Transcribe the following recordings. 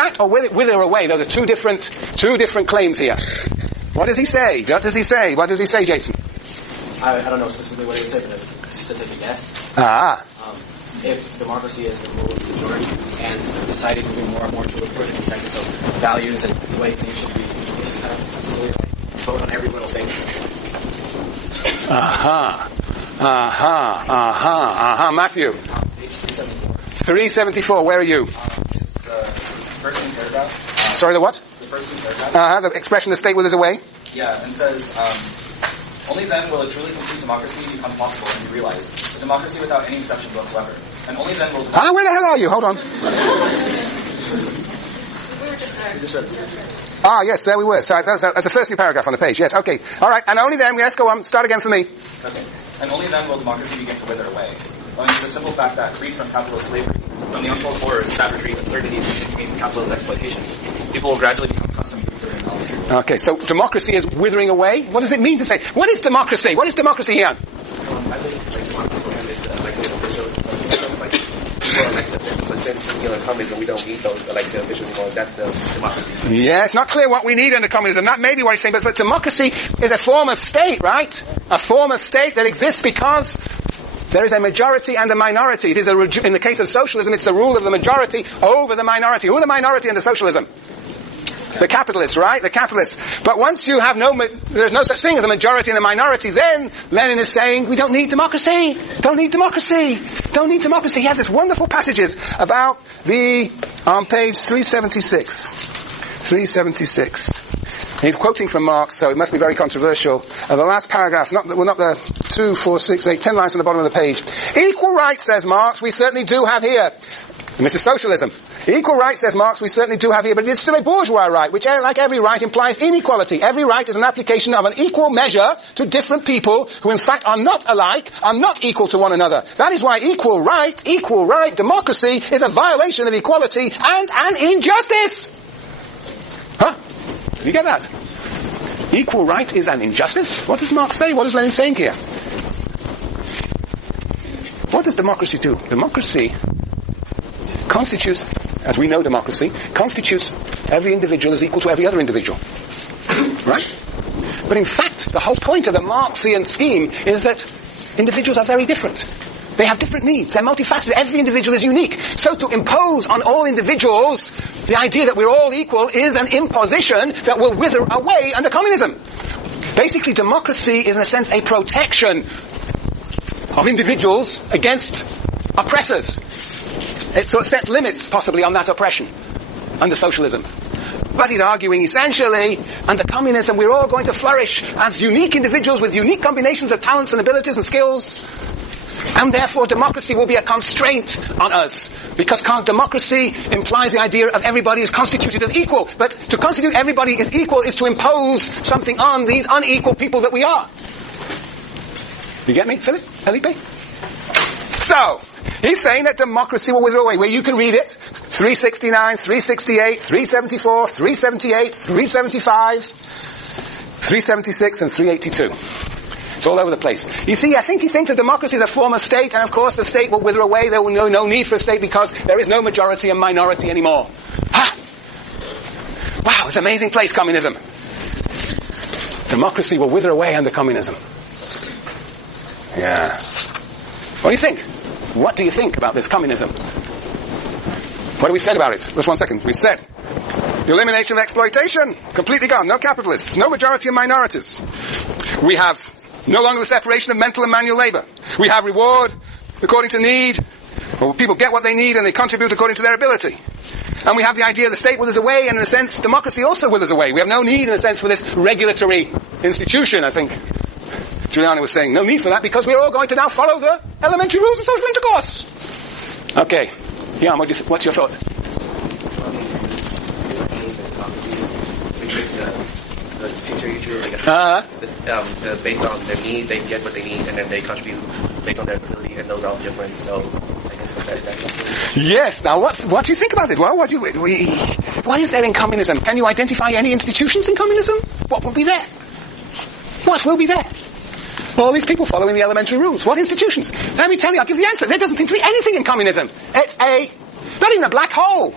fact or wither away? Those are two different claims here. What does he say? What does he say? What does he say, Jason? I don't know specifically what he would say, but just to take a guess. If democracy is the rule of the majority and society is moving more and more towards a consensus of values and the way things should be, you just kind of absolutely vote on every little thing. Matthew. Page 374. 374, where are you? The first paragraph. Sorry, the what? The first paragraph. The expression, the state withers away? Yeah, and says, only then will a truly complete democracy become possible and be realized. A democracy without any exceptions whatsoever. And only then will... where the hell are you? Hold on. Yes, there we were. Sorry, that's the first new paragraph on the page. Yes, okay. All right, and only then, yes, go on. Start again for me. Okay. And only then will democracy begin to wither away. Owing to the simple fact that, freed from capitalist slavery, from the untold horrors, savagery, absurdities, and inhumanes of capitalist exploitation, people will gradually become accustomed to withering knowledge. Okay, so democracy is withering away? What does it mean to say? What is democracy? What is democracy here? I think but since communism, we don't need those elected officials anymore. That's the democracy. Yeah, it's not clear what we need under communism. That may be what he's saying, but democracy is a form of state, right? A form of state that exists because there is a majority and a minority. It is in the case of socialism, it's the rule of the majority over the minority. Who are the minority under socialism? The capitalists, right? The capitalists. But once you have there's no such thing as a majority and a minority, then Lenin is saying, we don't need democracy. Don't need democracy. Don't need democracy. He has this wonderful passages about on page 376. 376. He's quoting from Marx, so it must be very controversial. The last paragraph, not the 2, 4, 6, 8, 10 lines on the bottom of the page. Equal rights, says Marx, we certainly do have here. And this is socialism. Equal rights, says Marx, we certainly do have here, but it is still a bourgeois right, which, like every right, implies inequality. Every right is an application of an equal measure to different people who in fact are not alike, are not equal to one another. That is why equal right, democracy is a violation of equality and an injustice. Huh? You get that? Equal right is an injustice? What does Marx say? What is Lenin saying here? What does democracy do? Democracy constitutes, as we know democracy, constitutes every individual as equal to every other individual. Right? But in fact, the whole point of the Marxian scheme is that individuals are very different. They have different needs. They're multifaceted. Every individual is unique. So to impose on all individuals the idea that we're all equal is an imposition that will wither away under communism. Basically, democracy is in a sense a protection of individuals against oppressors. It sort of sets limits, possibly, on that oppression under socialism. But he's arguing, essentially, under communism, we're all going to flourish as unique individuals with unique combinations of talents and abilities and skills. And therefore, democracy will be a constraint on us. Because democracy implies the idea of everybody is constituted as equal. But to constitute everybody as equal is to impose something on these unequal people that we are. You get me, Felipe? So, he's saying that democracy will wither away. Where you can read it, 369, 368, 374, 378, 375, 376, and 382. It's all over the place. You see, I think he thinks that democracy is a form of state, and of course the state will wither away. There will be no need for a state because there is no majority and minority anymore. Ha! Wow, it's an amazing place, communism. Democracy will wither away under communism. Yeah. What do you think? What do you think about this communism? What have we said about it? Just one second. We said the elimination of exploitation, completely gone. No capitalists, no majority and minorities. We have no longer the separation of mental and manual labor. We have reward according to need. Well, people get what they need and they contribute according to their ability. And we have the idea the state withers away, and in a sense democracy also withers away. We have no need in a sense for this regulatory institution, I think Giuliani was saying. No need for that because we're all going to now follow the elementary rules of social intercourse. Okay. Jan, what's your thought? The picture you drew, based on their need, they get what they need, and then they contribute based on their ability, and those are all different. So, I guess that's yes. Now, what do you think about it? Well, what is there in communism? Can you identify any institutions in communism? What will be there? What will be there? All these people following the elementary rules. What institutions? Let me tell you, I'll give the answer. There doesn't seem to be anything in communism. It's a Not even a black hole.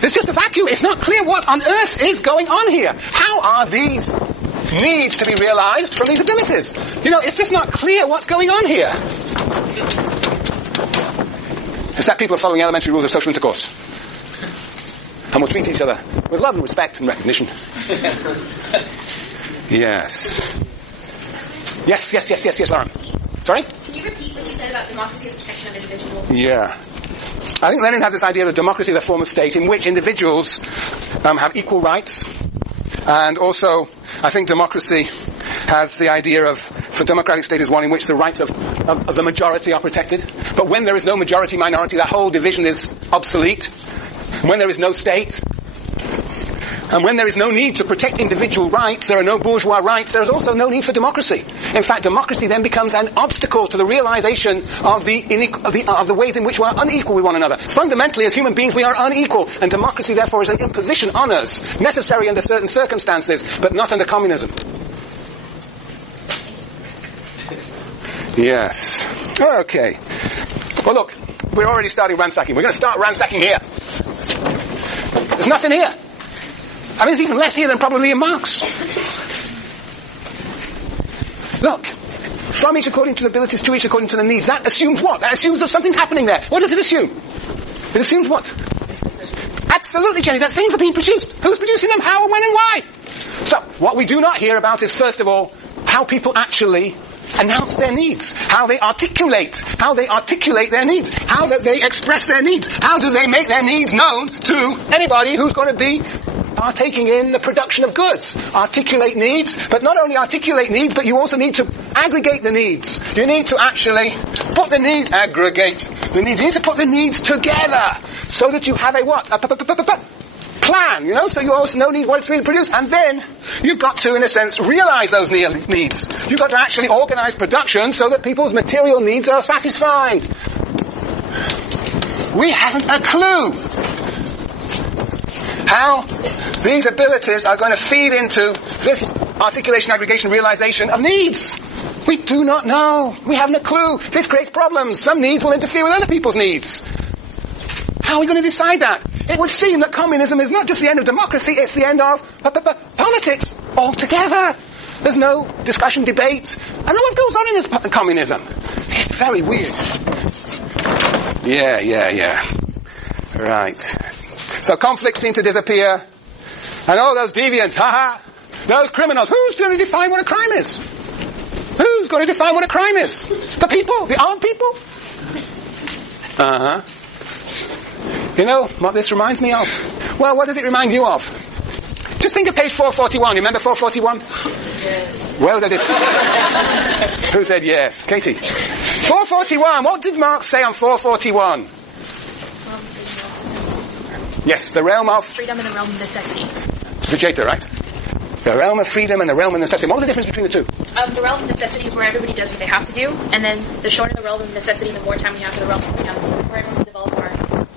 There's just a vacuum. It's not clear what on earth is going on here. How are these needs to be realized from these abilities? It's just not clear what's going on here. It's that people are following elementary rules of social intercourse. And will treat each other with love and respect and recognition. Yes, Lauren. Sorry? Can you repeat what you said about democracy as protection of individuals? Yeah. I think Lenin has this idea of democracy as a form of state in which individuals have equal rights. And also, I think democracy has the idea of, for democratic state is one in which the rights of the majority are protected. But when there is no majority-minority, that whole division is obsolete. When there is no state, and when there is no need to protect individual rights, there are no bourgeois rights, there is also no need for democracy. In fact, democracy then becomes an obstacle to the realization of the ways in which we are unequal with one another. Fundamentally, as human beings, we are unequal, and democracy therefore is an imposition on us, necessary under certain circumstances, but not under communism. Yes. Okay. Well, look, we're already starting ransacking. We're going to start ransacking here. There's nothing here. I mean, there's even less here than probably in Marx. Look, from each according to the abilities, to each according to the needs. That assumes what? That assumes that something's happening there. What does it assume? It assumes what? Absolutely, Jenny, that things are being produced. Who's producing them? How, when, and why? So, what we do not hear about is, first of all, how people actually announce their needs, how they articulate their needs, how that they express their needs, how do they make their needs known to anybody who's going to be partaking in the production of goods. Articulate needs, but not only articulate needs, but you also need to aggregate the needs. You need to actually put the needs, aggregate the needs. You need to put the needs together so that you have a what? A plan, so you also know what it's being produced, and then you've got to, in a sense, realize those needs. You've got to actually organize production so that people's material needs are satisfied. We haven't a clue how these abilities are going to feed into this articulation, aggregation, realization of needs. We do not know. We haven't a clue. This creates problems. Some needs will interfere with other people's needs. How are we going to decide that? It would seem that communism is not just the end of democracy, it's the end of politics altogether. There's no discussion, debate. I know what goes on in this communism. It's very weird. Yeah. Right. So conflicts seem to disappear. And all those deviants, those criminals, who's going to define what a crime is? Who's going to define what a crime is? The people? The armed people? You know what this reminds me of? Well, what does it remind you of? Just think of page 441. You remember 441? Yes. Well, that is. Who said yes? Katie. 441. What did Marx say on 441? Yes, the realm of... freedom and the realm of necessity. Vegeta, right? The realm of freedom and the realm of necessity. What was the difference between the two? The realm of necessity is where everybody does what they have to do, and then the shorter the realm of necessity, the more time we have for the realm of freedom, where everyone can develop our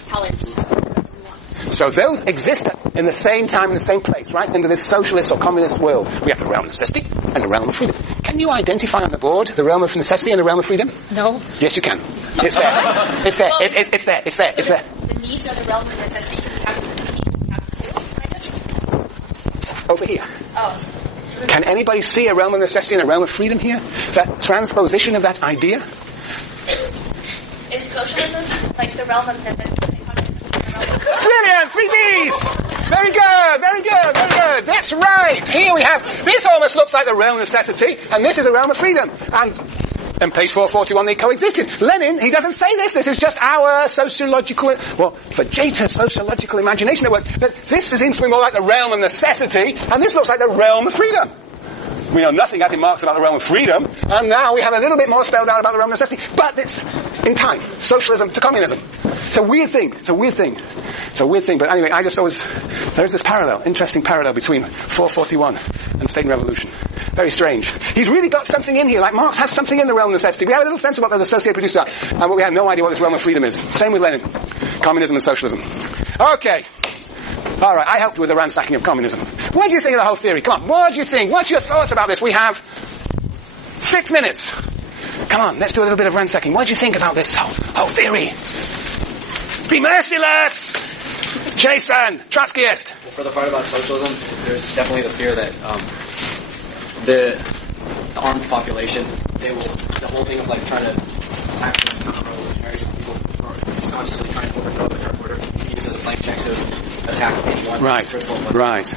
talents. So those exist in the same time, in the same place, right? Into this socialist or communist world. We have the realm of necessity and the realm of freedom. Can you identify on the board the realm of necessity and the realm of freedom? No. Yes, you can. It's there. It's there. It's there. The needs are the realm of necessity. Over here. Oh. Can anybody see a realm of necessity and a realm of freedom here? That transposition of that idea? Is socialism like the realm of necessity? Brilliant! 3Ds! Very good! That's right! Here we have, this almost looks like the realm of necessity, and this is a realm of freedom. And in page 441 they coexisted. Lenin, he doesn't say this is just our sociological, Vegeta's sociological imagination network, but this seems to be more like the realm of necessity, and this looks like the realm of freedom. We know nothing as in Marx about the realm of freedom, and now we have a little bit more spelled out about the realm of necessity, but it's in time. Socialism to communism. It's a weird thing, but anyway, there's this interesting parallel between 441 and State and Revolution. Very strange. He's really got something in here, like Marx has something in the realm of necessity. We have a little sense of what those associated producers are, but we have no idea what this realm of freedom is. Same with Lenin. Communism and socialism. Okay. Alright, I helped you with the ransacking of communism. What do you think of the whole theory? Come on, what do you think? What's your thoughts about this? We have 6 minutes. Come on, let's do a little bit of ransacking. What do you think about this whole theory? Be merciless! Jason, Trotskyist. Well, for the part about socialism, there's definitely the fear that the armed population, the whole thing of like trying to attack the revolutionaries, people are consciously trying to overthrow the current order, use as a blank check to attack anyone. Right.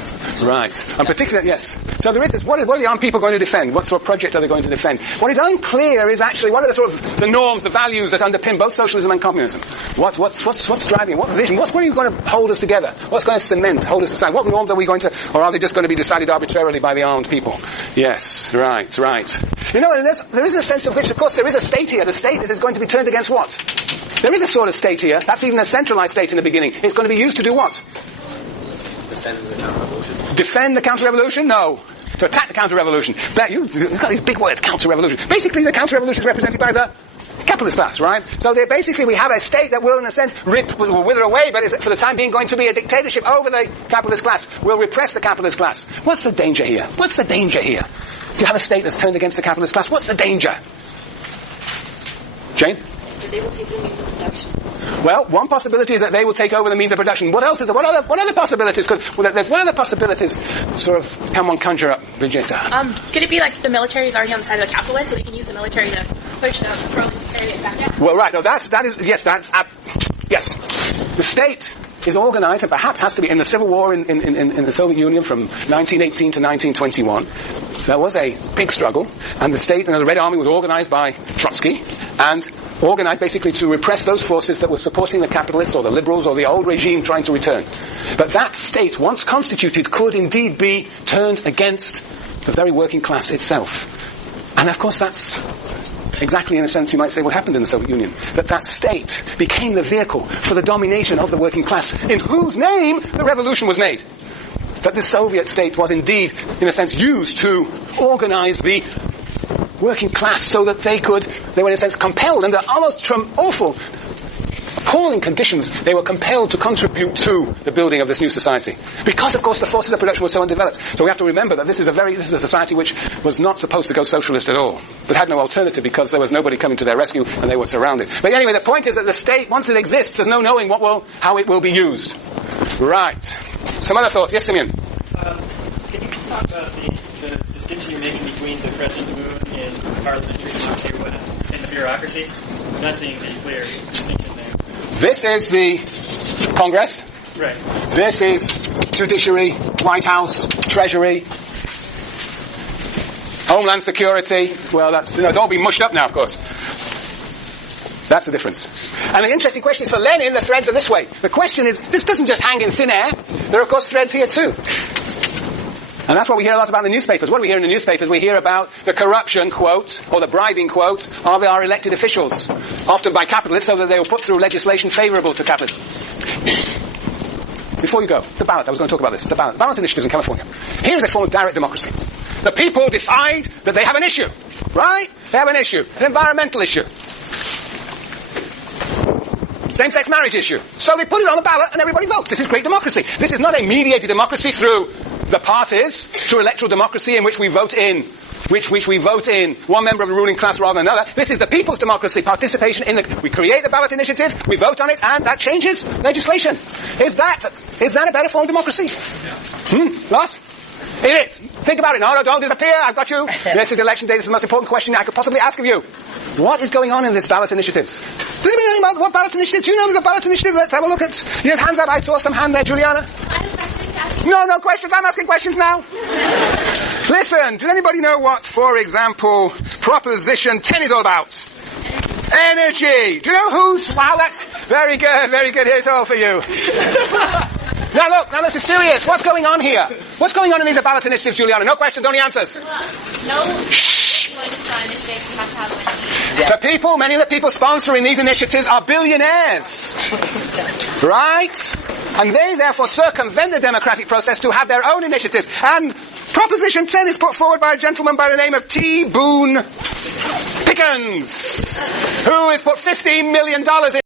And particularly, yes. So there is this, what are the armed people going to defend? What sort of project are they going to defend? What is unclear is actually what are the sort of the norms, the values that underpin both socialism and communism. What's driving? What vision? What are you going to hold us together? What's going to hold us aside? What norms are we going to, or are they just going to be decided arbitrarily by the armed people? Yes, right. You know, and there is a sense of which, of course, there is a state here. The state is going to be turned against what? There is a sort of state here. That's even a centralized state in the beginning. It's going to be used to do what? Defend the counter-revolution. Defend the counter-revolution? No. To attack the counter-revolution. You've got these big words, counter-revolution. Basically, the counter-revolution is represented by the capitalist class, right? So basically we have a state that will, in a sense, will wither away, but is for the time being going to be a dictatorship over the capitalist class. Will repress the capitalist class. What's the danger here? If you have a state that's turned against the capitalist class, what's the danger? Jane? They will take the means of production. Well, one possibility is that they will take over the means of production. What else is there? What other possibilities? What other possibilities sort of can one conjure up, Vegeta? Could it be like the military is already on the side of the capitalists, so they can use the military to push the proletariat back out? Well, right. No, yes. The state is organized and perhaps has to be in the civil war in the Soviet Union from 1918 to 1921. There was a big struggle, and the state, the Red Army was organized by Trotsky and organized basically to repress those forces that were supporting the capitalists or the liberals or the old regime trying to return. But that state, once constituted, could indeed be turned against the very working class itself. And of course that's exactly, in a sense, you might say what happened in the Soviet Union. That state became the vehicle for the domination of the working class, in whose name the revolution was made. That the Soviet state was indeed, in a sense, used to organize the working class so that they were in a sense compelled, under almost awful, appalling conditions, they were compelled to contribute to the building of this new society. Because, of course, the forces of production were so undeveloped. So we have to remember that this is a society which was not supposed to go socialist at all, but had no alternative because there was nobody coming to their rescue and they were surrounded. But anyway, the point is that the state, once it exists, there's no knowing how it will be used. Right. Some other thoughts? Yes, Simeon? Can you talk about the distinction you're making between the crescent moon in parliamentary democracy and the bureaucracy? I'm not seeing any clear distinction there. This is the Congress. Right. This is Judiciary, White House, Treasury, Homeland Security. Well, it's all been mushed up now, of course. That's the difference. And the interesting question is, for Lenin, the threads are this way. The question is, this doesn't just hang in thin air. There are, of course, threads here too. And that's what we hear a lot about in the newspapers. What do we hear in the newspapers? We hear about the corruption, quote, or the bribing, quote, of our elected officials, often by capitalists, so that they will put through legislation favourable to capitalists. Before you go, the ballot. I was going to talk about this. The ballot initiatives in California. Here's a form of direct democracy. The people decide that they have an issue, right? They have an issue, an environmental issue. Same-sex marriage issue. So they put it on the ballot and everybody votes. This is great democracy. This is not a mediated democracy through the parties, through electoral democracy in which we vote in one member of the ruling class rather than another. This is the people's democracy, participation we create the ballot initiative, we vote on it, and that changes legislation. Is that a better form of democracy? Ross? It is. Think about it. No, don't disappear. I've got you. This is election day. This is the most important question I could possibly ask of you. What is going on in this ballot initiatives? Does anybody know about what ballot initiative? Do you know there's a ballot initiative? Let's have a look at... Yes, hands up. I saw some hand there, Juliana. No questions. I'm asking questions now. Listen, does anybody know what, for example, Proposition 10 is all about? Energy. Do you know who's... Wow, that's... Very good. Here's all for you. Now this is serious. What's going on here? What's going on in these ballot initiatives, Juliana? No questions, only answers. Many of the people sponsoring these initiatives are billionaires. Right? And they therefore circumvent the democratic process to have their own initiatives. And Proposition 10 is put forward by a gentleman by the name of T. Boone Pickens, who has put $15 million in